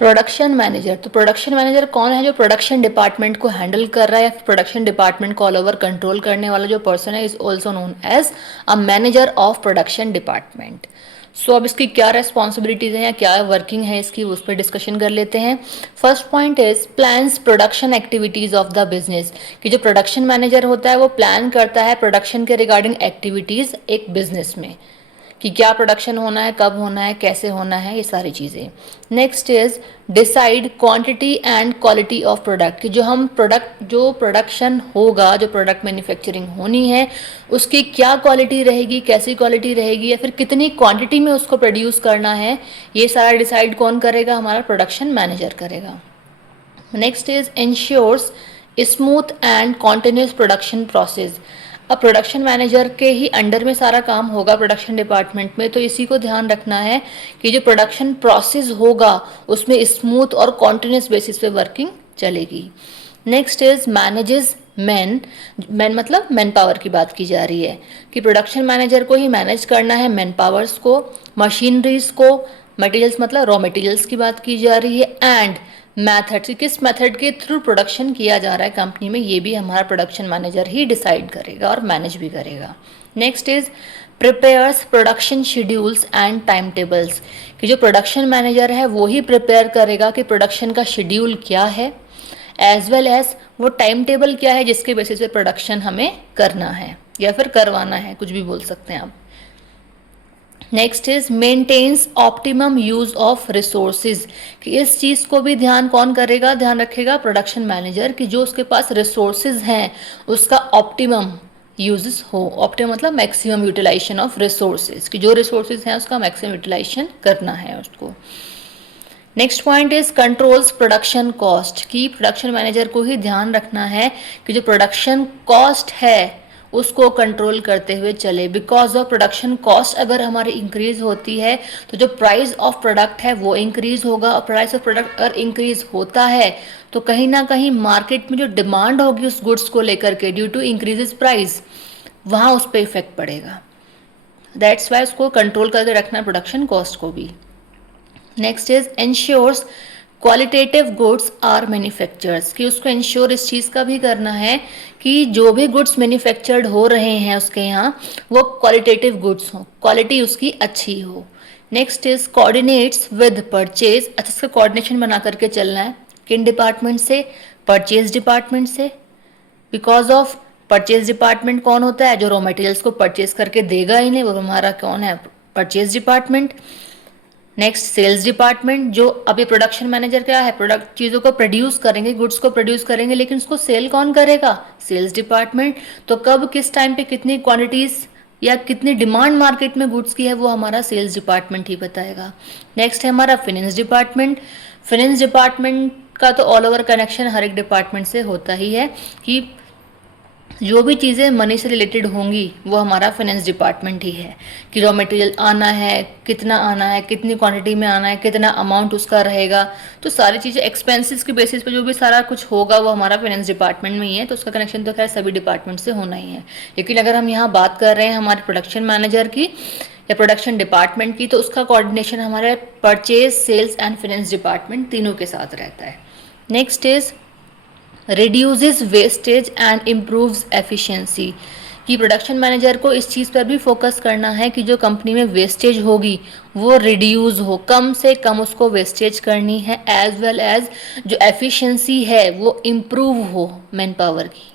Production manager, तो production manager कौन है? जो प्रोडक्शन डिपार्टमेंट को हैंडल कर रहा है या फिर प्रोडक्शन डिपार्टमेंट को ऑल ओवर कंट्रोल करने वाला जो पर्सन है, is also known as a manager of production department. So अब इसकी क्या रेस्पॉन्सिबिलिटीज हैं या क्या वर्किंग है इसकी, उस पर डिस्कशन कर लेते हैं। First point is plans production activities of the business, कि जो प्रोडक्शन मैनेजर होता है वो प्लान करता है प्रोडक्शन के रिगार्डिंग एक्टिविटीज एक बिजनेस में, कि क्या प्रोडक्शन होना है, कब होना है, कैसे होना है, ये सारी चीज़ें। Next is decide quantity and quality of product, कि जो प्रोडक्शन होगा, जो प्रोडक्ट मैन्युफैक्चरिंग होनी है, उसकी क्या क्वालिटी रहेगी, कैसी क्वालिटी रहेगी, या फिर कितनी क्वांटिटी में उसको प्रोड्यूस करना है, ये सारा डिसाइड कौन करेगा? हमारा प्रोडक्शन मैनेजर करेगा। Next is insures smooth and continuous production process. अब प्रोडक्शन मैनेजर के ही अंडर में सारा काम होगा प्रोडक्शन डिपार्टमेंट में, तो इसी को ध्यान रखना है कि जो प्रोडक्शन प्रोसेस होगा उसमें स्मूथ और कॉन्टिन्यूस बेसिस पे वर्किंग चलेगी। नेक्स्ट इज मैनेजेस मैन मतलब मैन पावर की बात की जा रही है, कि प्रोडक्शन मैनेजर को ही मैनेज करना है मैन पावर्स को, मशीनरीज को, मटेरियल्स मतलब रॉ मटेरियल्स की बात की जा रही है, एंड मैथड, किस मेथड के थ्रू प्रोडक्शन किया जा रहा है कंपनी में, ये भी हमारा प्रोडक्शन मैनेजर ही डिसाइड करेगा और मैनेज भी करेगा। Next is prepares production schedules and time tables, कि जो प्रोडक्शन मैनेजर है वो ही प्रिपेयर करेगा कि प्रोडक्शन का शेड्यूल क्या है, एज वेल एज वो टाइम टेबल क्या है जिसके बेसिस पे प्रोडक्शन हमें करना है या फिर करवाना है, कुछ भी बोल सकते हैं आप। Next is maintains optimum use of resources, कि इस चीज़ को भी ध्यान कौन करेगा, ध्यान रखेगा प्रोडक्शन मैनेजर, कि जो उसके पास रिसोर्सेज हैं उसका ऑप्टिमम यूजेस हो। ऑप्टिमम मतलब मैक्सिमम यूटिलाइजेशन ऑफ रिसोर्सेज, कि जो रिसोर्सेज हैं उसका मैक्सिमम यूटिलाइजेशन करना है उसको। Next point is controls production cost, की प्रोडक्शन मैनेजर को ही ध्यान रखना है कि जो प्रोडक्शन कॉस्ट है उसको कंट्रोल करते हुए चले। बिकॉज ऑफ प्रोडक्शन कॉस्ट अगर हमारी इंक्रीज होती है तो जो प्राइस ऑफ प्रोडक्ट है वो इंक्रीज होगा, और प्राइस ऑफ प्रोडक्ट अगर इंक्रीज होता है तो कहीं ना कहीं मार्केट में जो डिमांड होगी उस गुड्स को लेकर के ड्यू टू इंक्रीजेस प्राइस, वहाँ उस पर इफेक्ट पड़ेगा। दैट्स वाई उसको कंट्रोल करके रखना है प्रोडक्शन कॉस्ट को भी। Next is insures qualitative goods are manufactures, कि उसको इंश्योर इस चीज़ का भी करना है कि जो भी गुड्स मैन्युफैक्चर्ड हो रहे हैं उसके यहाँ वो क्वालिटेटिव गुड्स हों, क्वालिटी उसकी अच्छी हो। Next is coordinates with purchase, अच्छा इसका कोऑर्डिनेशन बना करके चलना है, किन डिपार्टमेंट से? परचेज डिपार्टमेंट से। बिकॉज ऑफ परचेज डिपार्टमेंट कौन होता है? जो रॉ मटेरियल्स को परचेज करके देगा ही नहीं, वो हमारा कौन है? Purchase department. Next sales department, जो अभी प्रोडक्शन मैनेजर क्या है, प्रोडक्ट चीज़ों को प्रोड्यूस करेंगे, गुड्स को प्रोड्यूस करेंगे, लेकिन उसको सेल कौन करेगा? Sales department. तो कब किस टाइम पे कितनी क्वांटिटीज या कितनी डिमांड मार्केट में गुड्स की है वो हमारा सेल्स डिपार्टमेंट ही बताएगा। नेक्स्ट है हमारा फाइनेंस डिपार्टमेंट। फाइनेंस डिपार्टमेंट का तो ऑल ओवर कनेक्शन हर एक डिपार्टमेंट से होता ही है, कि जो भी चीज़ें मनी से रिलेटेड होंगी वो हमारा फाइनेंस डिपार्टमेंट ही है, कि रॉ मटेरियल आना है, कितना आना है, कितनी क्वांटिटी में आना है, कितना अमाउंट उसका रहेगा, तो सारी चीज़ें एक्सपेंसेस के बेसिस पे जो भी सारा कुछ होगा वो हमारा फाइनेंस डिपार्टमेंट में ही है। तो उसका कनेक्शन तो खैर सभी डिपार्टमेंट से होना ही है, लेकिन अगर हम यहाँ बात कर रहे हैं हमारे प्रोडक्शन मैनेजर की या प्रोडक्शन डिपार्टमेंट की, तो उसका कोऑर्डिनेशन हमारे purchase, sales and finance department तीनों के साथ रहता है। Next is reduces wastage and improves efficiency, कि प्रोडक्शन मैनेजर को इस चीज़ पर भी फोकस करना है कि जो कंपनी में वेस्टेज होगी वो रिड्यूस हो, कम से कम उसको वेस्टेज करनी है, एज वेल एज जो एफिशिएंसी है वो इम्प्रूव हो मैन पावर की।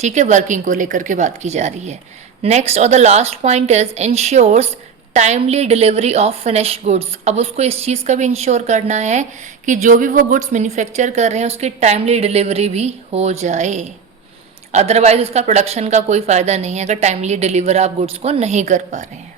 ठीक है, वर्किंग को लेकर के बात की जा रही है। नेक्स्ट और the last point is insures timely delivery of finish goods. अब उसको इस चीज़ का भी इंश्योर करना है कि जो भी वो गुड्स मैन्युफैक्चर कर रहे हैं उसकी टाइमली डिलीवरी भी हो जाए, अदरवाइज उसका प्रोडक्शन का कोई फ़ायदा नहीं है अगर टाइमली डिलीवर आप गुड्स को नहीं कर पा रहे हैं।